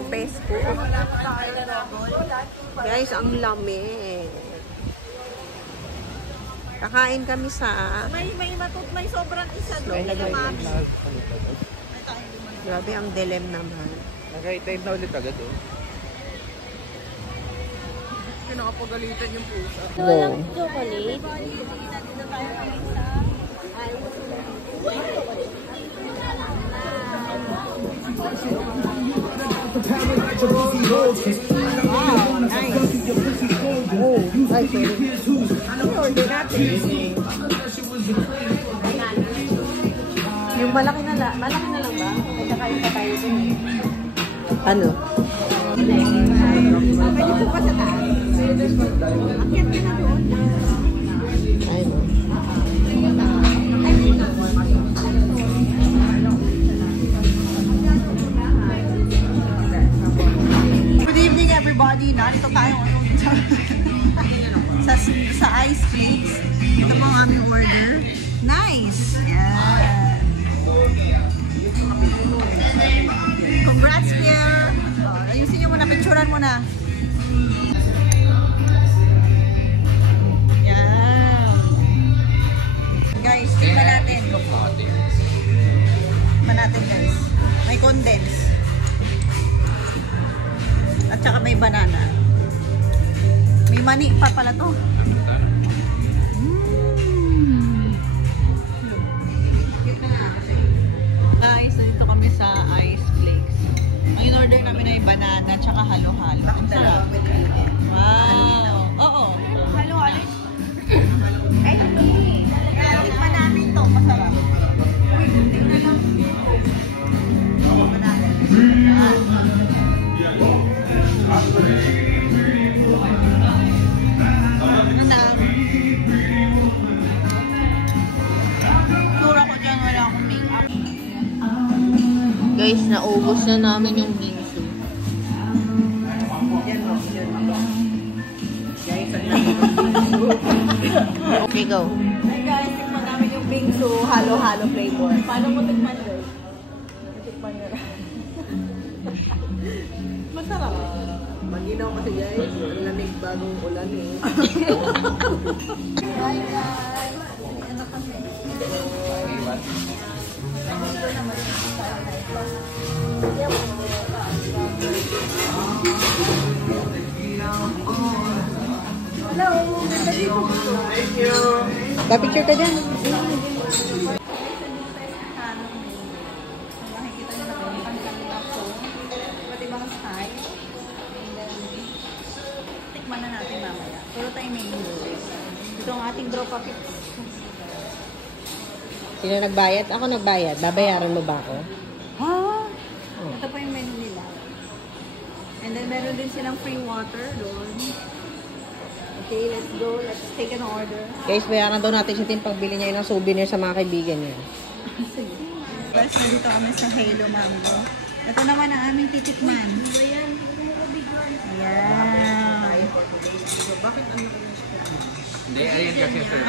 sa Pesco. Guys, ang lamig. Kakain kami sa... May sobrang isa doon. Grabe, ang dilem naman. Nag-high-tide na ulit agad oh. Pinakapagalitan yung pusa. Wow. Chocolate. Wow, nice. Oh, ay, sorry. Ano order natin? Yung malaki na lang ba? May kakain pa tayo dun. Ano? Pwede po ka sa taas. Akyat ka na doon. Ay, no. Good evening everybody. Narito tayo sa ice cakes. Ito po ang aming order. Nice! Yeah. Congrats, Pierre! Ayusin nyo muna, picturean mo na. Yeah. Guys, tingnan natin. Tingnan natin guys. May condense. At saka may banana. May mani pa pala to. Guys, dito kami sa ice flakes. Ang in-order namin ay banana at saka halo-halo. Ang sarap. Wow. Oo. Halo-halo. Ay, hindi. Lalagay pa namin to. Masarap. Ano na? Sura ko dyan, wala akong make-up. Guys, naubos na namin yung bingsu. Yan mo, yan mo. Guys, ang Okay, go. Hi guys, tikman namin yung bingsu halo-halo flavor. Paano mo tikman guys? Tikman nyo lang. Masarap. Maginaw kasi guys, ang lamig bagong ulan eh. Hi guys. Ano kasi? Hello, ganda dito. Thank you! Pa-picture ka dyan. Makikita nyo na kung pang-kanila po. Iba't ibang style. And then, tikman na natin mamaya. Puro tayo mango. Ito ang ating draw puppets. Sino nagbayad? Ako nagbayad. Babayaran mo ba ako? Ha? Ito pa yung menu nila. And then, meron din silang free water doon. Okay, let's go. Let's take an order. Guys, bayaran daw natin siya yung pagbili niya ng souvenir sa mga kaibigan niya. Sige. First, nandito kami sa Halo Mango. Ito naman ang aming titikman. Ayan. Bakit ano? Hindi, ayan kasi sir.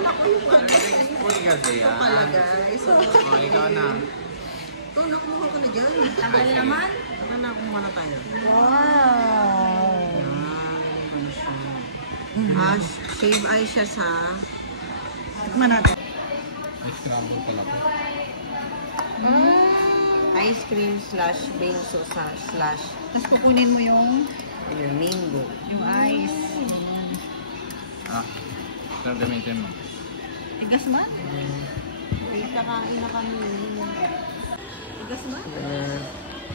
Naku yung Puri kasi yan. pala guys. Oh, ikaw na. Ito, nakuha ka na dyan. Tagal naman. Ano, kumuha na tayo. Wow. Shave ice siya sa... Tikman natin. May scramble pala po. Ice cream slash bingsu slash Tapos kukunin mo yung mango. ice. Ah, sir, gamitin mo. Tigas man? Guys, kakain na kami. Tigas man?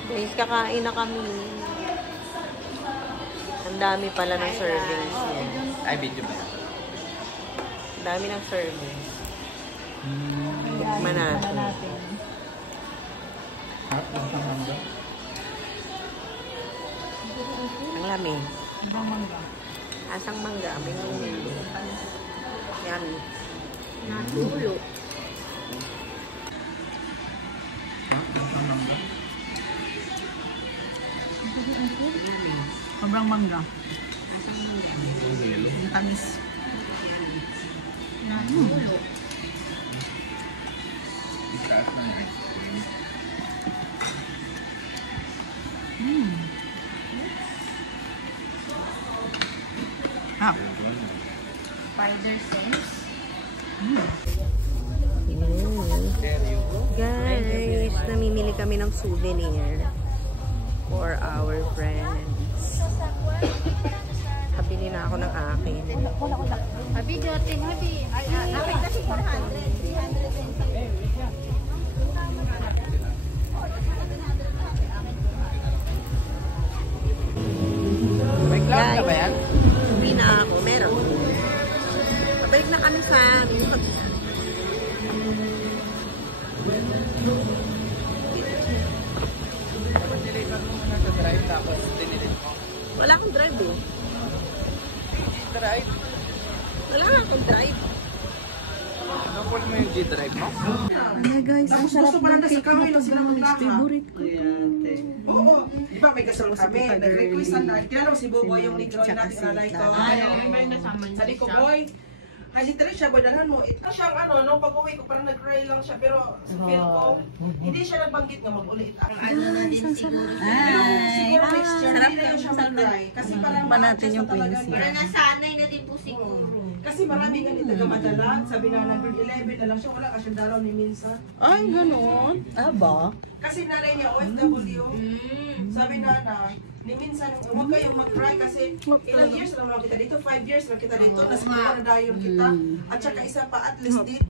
Guys, kakain na kami. Ang dami pala ng servings niya. Ay, video ba? Ang dami ng servings. Tikman natin. Ang lamig. Ibang mangga. Asang mangga. May nulo. Yummy. Natulo. Sobrang mangga. Yelo. Ang tamis. Itaas lang yung ice cream. spider sense. Guys, namimili kami ng souvenir for our friends. Kabili na ako ng akin. Habi, dating habi. Ay, akin kasi 400, 300. May cloud ka ba yan? Hindi na ako. Meron. Pabalik na kami sa Dilipat mo muna sa drive tapos dinilit mo. wala akong drive eh. Drive? Wala nga akong drive. Napul mo yung G-drive mo? Ay guys, ang sarap ng cake na to guys. Favorite ko to. Oo, di ba may kasal kami, nag-request na, tinanong si Boboy yung nag-join natin na like ko. Sabi ko, boy, kasi talaga siya, boy, dalan mo. Ito siyang ano, nung pag-uwi ko, parang nag-cry lang siya, pero sa feel ko, hindi siya nagbanggit nga mag-ulit. Pero siguro next year, hindi na yun siya mag-cry. Kasi parang natin yung quincy. Pero nasanay na din po siguro. Kasi marami nga nito gamadalan, sabi na grade 11 na lang siya, wala ka siyang dalaw ni minsan. Ay, ganoon. Aba? Kasi nanay niya, OFW. Sabi na, ni minsan, huwag kayong mag-cry kasi ilang years na naman kita dito, 5 years na kita dito, nasa na dayon kita. At saka isa pa, at least dito.